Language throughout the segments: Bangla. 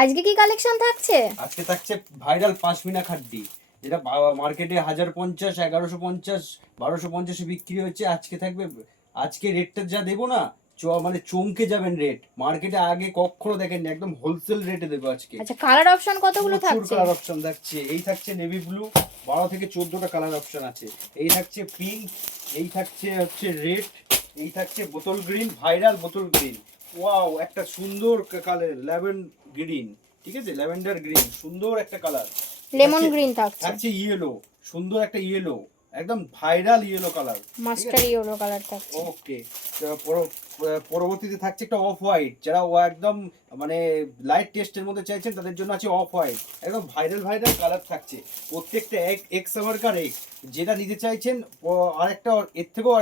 আজকে কি কালেকশন থাকছে? আজকে থাকছে ভাইরাল পাশমিনা খাড্ডি, যেটা মার্কেটে 1050, 1150, 1250 বিক্রি হচ্ছে। আজকে থাকবে, আজকে রেটটা যা দেবো না, মানে চমকে যাবেন রেট। মার্কেটে আগে কখনো দেখেননি, একদম হোলসেল রেটে দেবো আজকে। আচ্ছা, কালার অপশন কতগুলো প্রচুর থাকছে? কালার অপশন থাকছে। এই থাকছে নেভি ব্লু, 12 থেকে 14টা কালার অপশন আছে। এই থাকছে পিঙ্ক, এই থাকছে হচ্ছে রেড, এই থাকছে বোতল গ্রিন, ভাইরাল বোতল গ্রিন। ওয়াও, একটা সুন্দর কালার ল্যাভেন্ডার গ্রিন, ঠিক আছে, ল্যাভেন্ডার গ্রিন, সুন্দর একটা কালার। লেমন গ্রিন থাকছে। থাকছে ইয়েলো, সুন্দর একটা ইয়েলো, একদম viral yellow colour, master yellow colour থাকছে। ওকে। পরবর্তীতে থাকছে একটা অফ হোয়াইট, যারা ও একদম মানে লাইট টেস্টের মধ্যে চাইছেন তাদের জন্য আছে অফ হোয়াইট, একদম ভাইরাল ভাইরাল কালার থাকছে প্রত্যেকটা। এক্স সাভারকার এক্স, যেটা নিতে চাইছেন আরেকটা এর থেকেও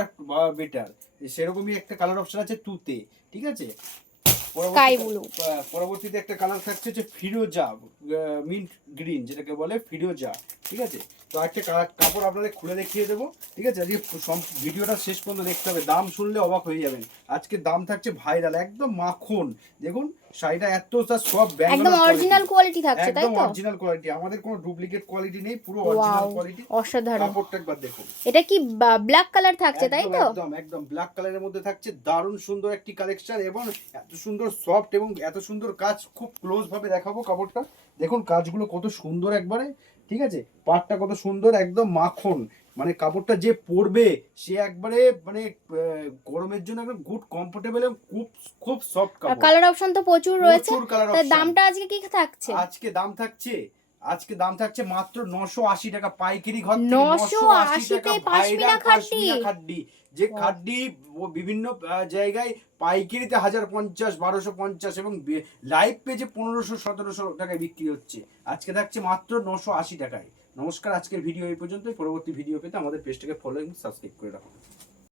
বেটার, সেরকমই একটা কালার অপশন আছে তুতে, ঠিক আছে। Sky blue. পরবর্তীতে একটা কালার থাকছে হচ্ছে ফিরোজা, মিন্ট গ্রিন যেটাকে বলে ফিরোজা, ঠিক আছে। তো একটা কাপড় আপনাদের খুলে দেখিয়ে দেবো, ঠিক আছে। আজকে ভিডিওটা শেষ পর্যন্ত দেখতে হবে, দাম শুনলে অবাক হয়ে যাবেন। আজকে দাম থাকছে ভাইরাল, একদম মাখন। দেখুন শাড়িটা এতটা সব একদম অরিজিনাল কোয়ালিটি থাকছে, তাই একদম তো? অরিজিনাল কোয়ালিটি, আমাদের কোনো ডুপ্লিকেট কোয়ালিটি নেই, পুরো অরিজিনাল কোয়ালিটি। অসাধারণ। কাপড়টা একবার দেখুন। এটা কি ব্ল্যাক কালার থাকছে, তাই তো? একদম একদম ব্ল্যাক কালারের মধ্যে থাকছে, দারুণ সুন্দর একটি কালেকশন, এবং এত সুন্দর সফট এবং এত সুন্দর কাজ। খুব ক্লোজ ভাবে দেখাবো কাপড়টা, দেখুন কাজগুলো কত সুন্দর একবারে, ঠিক আছে। পাটটা কত সুন্দর, একদম মাখন। মানে কাপড়টা যে পরবে সে একবারে মানে গরমের জন্য একদম গুড কমফোর্টেবল এবং খুব খুব সফট আর কাপড়। কালার অপশন তো প্রচুর রয়েছে। প্রচুর কালার তার অপশন। দামটা আজকে কি থাকছে? আজকে দাম থাকছে মাত্র 980 টাকা পাইকারি ঘর থেকে। 980 টাকা তে ভাইরাল পাশমিনা খাড্ডি। পাশমিনা খাড্ডি, যে খাড্ডি বিভিন্ন জায়গায় পাইকারিতে 1050, 1250 এবং লাইভ পেজে 1500, 1700 টাকায় বিক্রি হচ্ছে। আজকে থাকছে মাত্র 980 টাকায়। নমস্কার, আজকের ভিডিও এই পর্যন্তই। পরবর্তী ভিডিও পেতে আমাদের পেজটাকে ফলো এবং সাবস্ক্রাইব করে রাখুন।